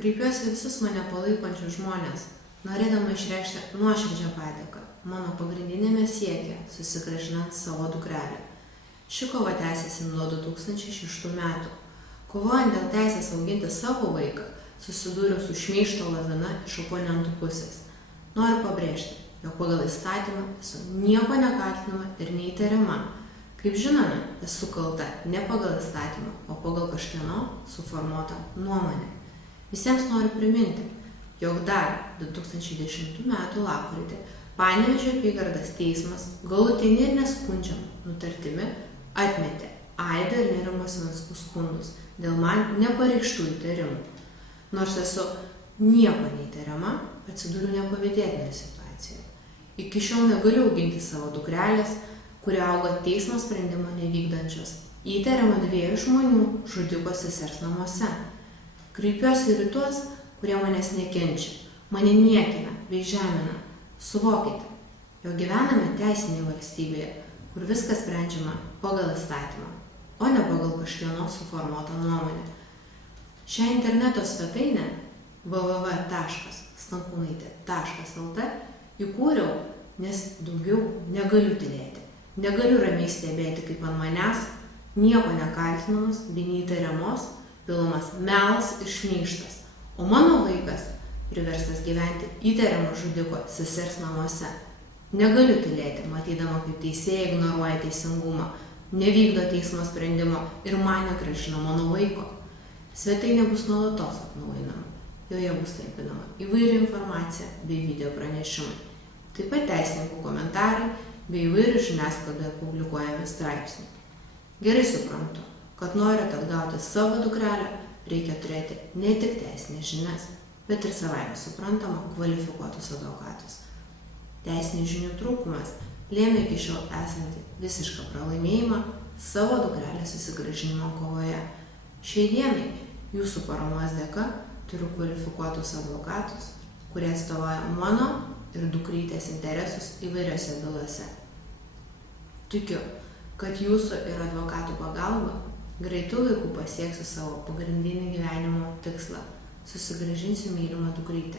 Kreipiuosi visus mane palaikančius žmonės, norėdama išreikšti nuoširdžią padėką mano pagrindinėme siekia susigrąžinant savo dukrelę. Ši kova tęsiasi nuo 2006 metų. Kovojant dėl teisės auginti savo vaiką, susidūriau su šmeižto lavina iš oponentų pusės. Noriu pabrėžti, jog pagal įstatymą esu nieko nekaltinama ir neįtariama. Kaip žinome, esu kalta ne pagal įstatymą, o pagal kažkieno suformuotą nuomonę. Visiems noriu priminti, jog dar 2010 m. lapkritį Panevėžio apygardos teismas galutinį ir neskundžiamą nutartimi atmetė Aido ir Neringos Venckų skundus dėl man nepareikštų įtarimų. Nors esu nieko neįtariama, atsidūriau nepavydėtinoje situacijoje. Iki šiol negaliu auginti savo dukrelės, kurie auga teismo sprendimo nevykdančios, įtariama 2 žmonių žudiko sesers namuose. Kreipiuosi ir į tuos, kurie manęs nekenčia, mane niekina bei žemina. Suvokite, jog gyvename teisinėje valstybėje, kur viskas sprendžiama pagal įstatymą, o ne pagal kažkieno suformuotą nuomonę. Šią interneto svetainę www.stankūnaitė.lt įkūriau, nes daugiau negaliu tylėti. Negaliu ramiai stebėti, kaip ant manęs nieko nekaltinamas bei neįtariamos pilamas melas ir šmeižtas, o mano vaikas priverstas gyventi įtariamo žudiko sesers namuose. Negaliu tylėti, matydama, kaip teisėjai ignoruoja teisingumą, nevykdo teismo sprendimo ir man negrąžina mano vaiko. Svetainė bus nuolatos atnaujinama, joje bus talpinama įvairi informacija bei video pranešimai. Taip pat teisininkų komentarai bei įvairių žiniasklaidoje publikuojami straipsniai. Gerai suprantu, kad norint atgauti savo dukrelę, reikia turėti ne tik teisinės žinias, bet ir savaime suprantama kvalifikuotus advokatus. Teisinių žinių trūkumas lėmė iki šiol esantį visišką pralaimėjimą savo dukrelės susigrąžinimo kovoje. Šiai dienai jūsų paramos dėka turiu kvalifikuotus advokatus, kurie atstovauja mano ir dukrytės interesus įvairiose bylose. Tikiu, kad jūsų ir advokatų pagalba greitų laikų pasieksiu savo pagrindinį gyvenimo tikslą – susigrąžinsiu mylimą dukrytę.